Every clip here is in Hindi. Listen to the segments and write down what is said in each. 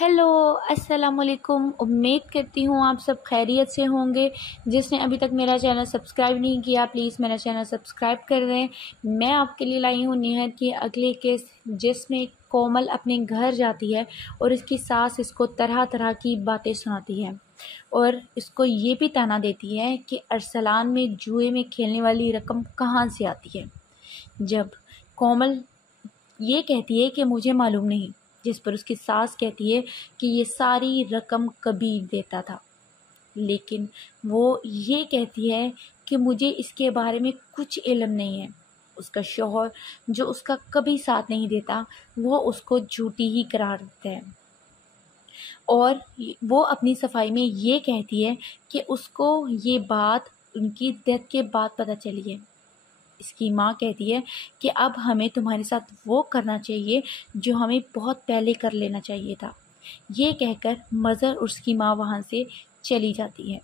हेलो, अस्सलाम वालेकुम। उम्मीद करती हूँ आप सब खैरियत से होंगे। जिसने अभी तक मेरा चैनल सब्सक्राइब नहीं किया प्लीज़ मेरा चैनल सब्सक्राइब कर दें। मैं आपके लिए लाई हूँ निहायत की अगली केस, जिसमें कोमल अपने घर जाती है और इसकी सास इसको तरह तरह की बातें सुनाती है और इसको ये भी ताना देती है कि अरसलान में जुए में खेलने वाली रकम कहाँ से आती है। जब कोमल ये कहती है कि मुझे मालूम नहीं, जिस पर उसकी सास कहती है कि ये सारी रकम कबीर देता था, लेकिन वो ये कहती है कि मुझे इसके बारे में कुछ इल्म नहीं है। उसका शौहर जो उसका कभी साथ नहीं देता वो उसको झूठी ही करार देता है और वो अपनी सफाई में ये कहती है कि उसको ये बात उनकी डेथ के बाद पता चली है। इसकी माँ कहती है कि अब हमें तुम्हारे साथ वो करना चाहिए जो हमें बहुत पहले कर लेना चाहिए था। ये कहकर मज़र और उसकी माँ वहाँ से चली जाती है।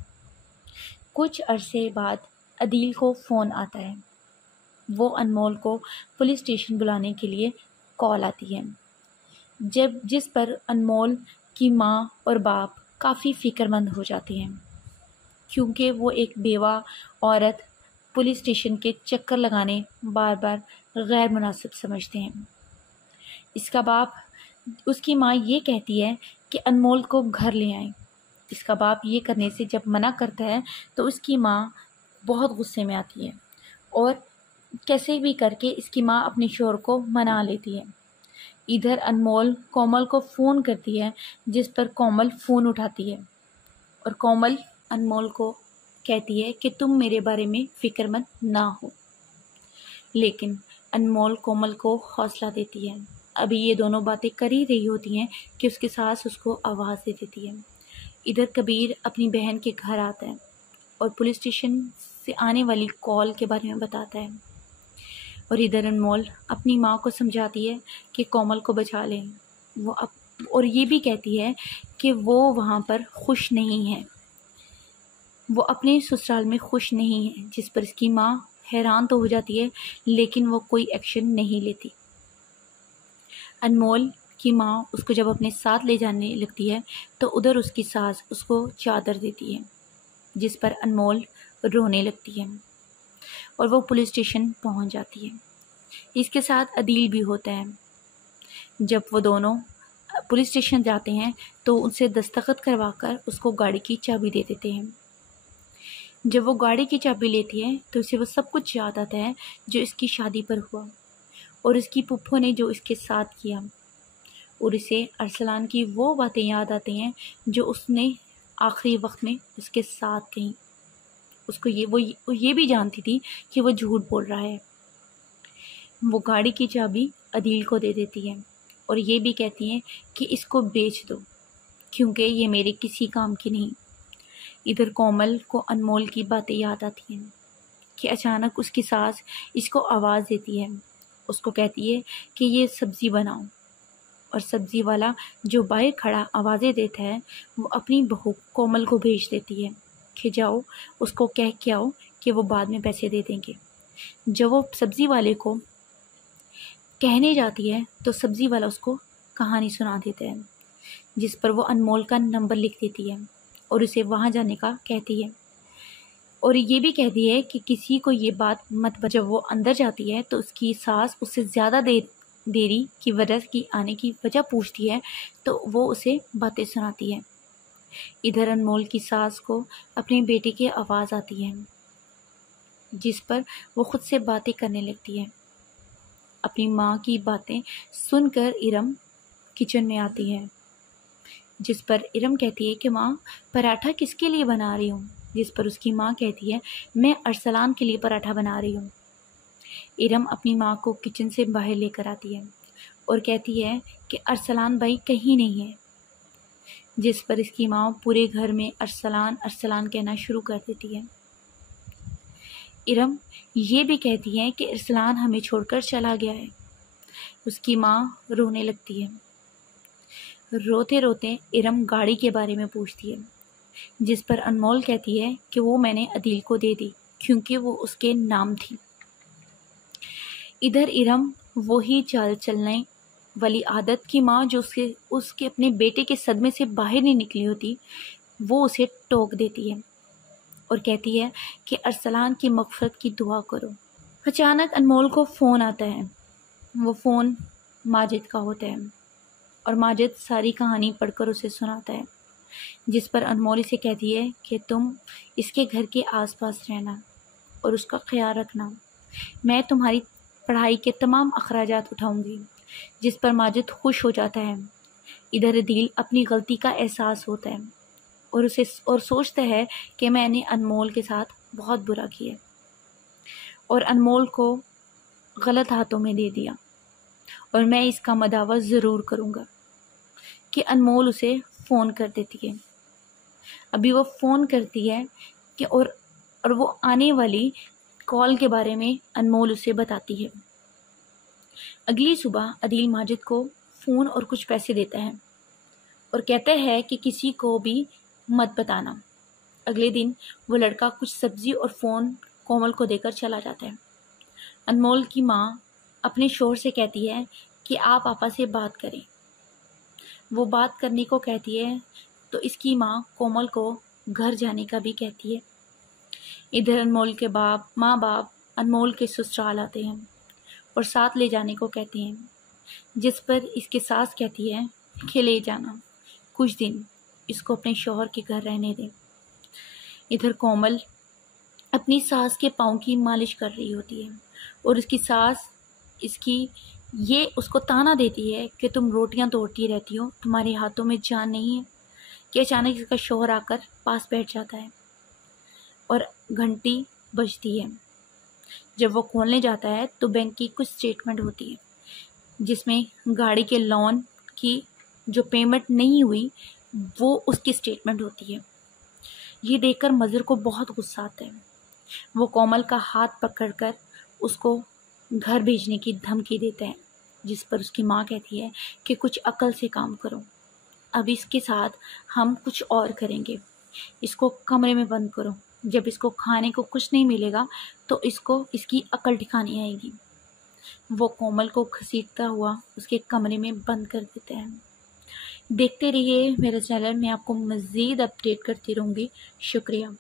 कुछ अरसे बाद अदील को फ़ोन आता है। वो अनमोल को पुलिस स्टेशन बुलाने के लिए कॉल आती है, जिस पर अनमोल की माँ और बाप काफ़ी फ़िक्रमंद हो जाते हैं, क्योंकि वो एक बेवा औरत पुलिस स्टेशन के चक्कर लगाने बार बार गैर मुनासिब समझते हैं। इसका बाप उसकी माँ ये कहती है कि अनमोल को घर ले आए। इसका बाप ये करने से जब मना करता है तो उसकी माँ बहुत गुस्से में आती है और कैसे भी करके इसकी माँ अपने शोहर को मना लेती है। इधर अनमोल कोमल को फ़ोन करती है, जिस पर कोमल फ़ोन उठाती है और कोमल अनमोल को कहती है कि तुम मेरे बारे में फ़िक्रमंद ना हो। लेकिन अनमोल कोमल को हौसला देती है। अभी ये दोनों बातें कर ही रही होती हैं कि उसकी सास उसको आवाज़ दे देती है। इधर कबीर अपनी बहन के घर आता है और पुलिस स्टेशन से आने वाली कॉल के बारे में बताता है और इधर अनमोल अपनी माँ को समझाती है कि कोमल को बचा लें। और ये भी कहती है कि वो वहाँ पर खुश नहीं है, वो अपने ससुराल में खुश नहीं है, जिस पर इसकी माँ हैरान तो हो जाती है लेकिन वो कोई एक्शन नहीं लेती। अनमोल की माँ उसको जब अपने साथ ले जाने लगती है तो उधर उसकी सास उसको चादर देती है, जिस पर अनमोल रोने लगती है और वो पुलिस स्टेशन पहुंच जाती है। इसके साथ अदील भी होता है। जब वो दोनों पुलिस स्टेशन जाते हैं तो उनसे दस्तखत करवाकर उसको गाड़ी की चाबी दे देते हैं। जब वो गाड़ी की चाबी लेती है तो उसे वो सब कुछ याद आता है जो इसकी शादी पर हुआ और इसकी पुप्पो ने जो इसके साथ किया, और इसे अरसलान की वो बातें याद आती हैं जो उसने आखिरी वक्त में उसके साथ कही। उसको वो ये भी जानती थी कि वो झूठ बोल रहा है। वो गाड़ी की चाबी अदील को दे देती है और ये भी कहती है कि इसको बेच दो क्योंकि ये मेरे किसी काम की नहीं। इधर कोमल को अनमोल की बातें याद आती हैं कि अचानक उसकी सास इसको आवाज़ देती है। उसको कहती है कि ये सब्ज़ी बनाओ और सब्ज़ी वाला जो बाहर खड़ा आवाज़ें देता है वो अपनी बहू कोमल को भेज देती है कि जाओ उसको कह के आओ कि वो बाद में पैसे दे देंगे। जब वो सब्ज़ी वाले को कहने जाती है तो सब्ज़ी वाला उसको कहानी सुना देता है, जिस पर वो अनमोल का नंबर लिख देती है और उसे वहाँ जाने का कहती है और ये भी कहती है कि किसी को ये बात मत बता। जब वो अंदर जाती है तो उसकी सास उससे ज़्यादा देरी की वजह की आने की वजह पूछती है तो वो उसे बातें सुनाती है। इधर अनमोल की सास को अपने बेटे की आवाज़ आती है, जिस पर वो खुद से बातें करने लगती है। अपनी माँ की बातें सुनकर इरम किचन में आती है, जिस पर इरम कहती है कि माँ पराठा किसके लिए बना रही हूँ, जिस पर उसकी माँ कहती है मैं अरसलान के लिए पराठा बना रही हूँ। इरम अपनी माँ को किचन से बाहर लेकर आती है और कहती है कि अरसलान भाई कहीं नहीं है, जिस पर इसकी माँ पूरे घर में अरसलान अरसलान कहना शुरू कर देती है। इरम ये भी कहती है कि अरसलान हमें छोड़कर चला गया है। उसकी माँ रोने लगती है। रोते रोते इरम गाड़ी के बारे में पूछती है, जिस पर अनमोल कहती है कि वो मैंने अदील को दे दी क्योंकि वो उसके नाम थी। इधर इरम वही चाल चलने वली आदत की माँ जो उसके अपने बेटे के सदमे से बाहर नहीं निकली होती, वो उसे टोक देती है और कहती है कि अरसलान की मग़फ़िरत की दुआ करो। अचानक अनमोल को फ़ोन आता है। वो फ़ोन माजिद का होता है और माजिद सारी कहानी पढ़कर उसे सुनाता है, जिस पर अनमोल इसे कहती है कि तुम इसके घर के आसपास रहना और उसका ख्याल रखना। मैं तुम्हारी पढ़ाई के तमाम अखराजात उठाऊंगी। जिस पर माजिद खुश हो जाता है। इधर अदील अपनी गलती का एहसास होता है और सोचता है कि मैंने अनमोल के साथ बहुत बुरा किया और अनमोल को गलत हाथों में दे दिया, और मैं इसका मदावा ज़रूर करूँगा। कि अनमोल उसे फ़ोन कर देती है। अभी वो फ़ोन करती है कि और वो आने वाली कॉल के बारे में अनमोल उसे बताती है। अगली सुबह अदील माजिद को फ़ोन और कुछ पैसे देता है और कहता है कि किसी को भी मत बताना। अगले दिन वो लड़का कुछ सब्ज़ी और फ़ोन कोमल को देकर चला जाता है। अनमोल की माँ अपने शोहर से कहती है कि आप पापा से बात करें। वो बात करने को कहती है तो इसकी माँ कोमल को घर जाने का भी कहती है। इधर अनमोल के माँ बाप अनमोल के ससुराल आते हैं और साथ ले जाने को कहते हैं, जिस पर इसकी सास कहती है कि ले जाना, कुछ दिन इसको अपने शौहर के घर रहने दें। इधर कोमल अपनी सास के पाँव की मालिश कर रही होती है और इसकी सास ये उसको ताना देती है कि तुम रोटियां तोड़ती रहती हो, तुम्हारे हाथों में जान नहीं है। कि अचानक इसका शौहर आकर पास बैठ जाता है और घंटी बजती है। जब वो खोलने जाता है तो बैंक की कुछ स्टेटमेंट होती है, जिसमें गाड़ी के लोन की जो पेमेंट नहीं हुई वो उसकी स्टेटमेंट होती है। ये देखकर मज़हर को बहुत गुस्सा आता है। वो कोमल का हाथ पकड़कर उसको घर भेजने की धमकी देते हैं, जिस पर उसकी माँ कहती है कि कुछ अक्ल से काम करो। अब इसके साथ हम कुछ और करेंगे, इसको कमरे में बंद करो। जब इसको खाने को कुछ नहीं मिलेगा तो इसको इसकी अक्ल ठिकानी आएगी। वो कोमल को घसीटता हुआ उसके कमरे में बंद कर देते हैं। देखते रहिए मेरे चैनल में, आपको मज़ीद अपडेट करती रहूँगी। शुक्रिया।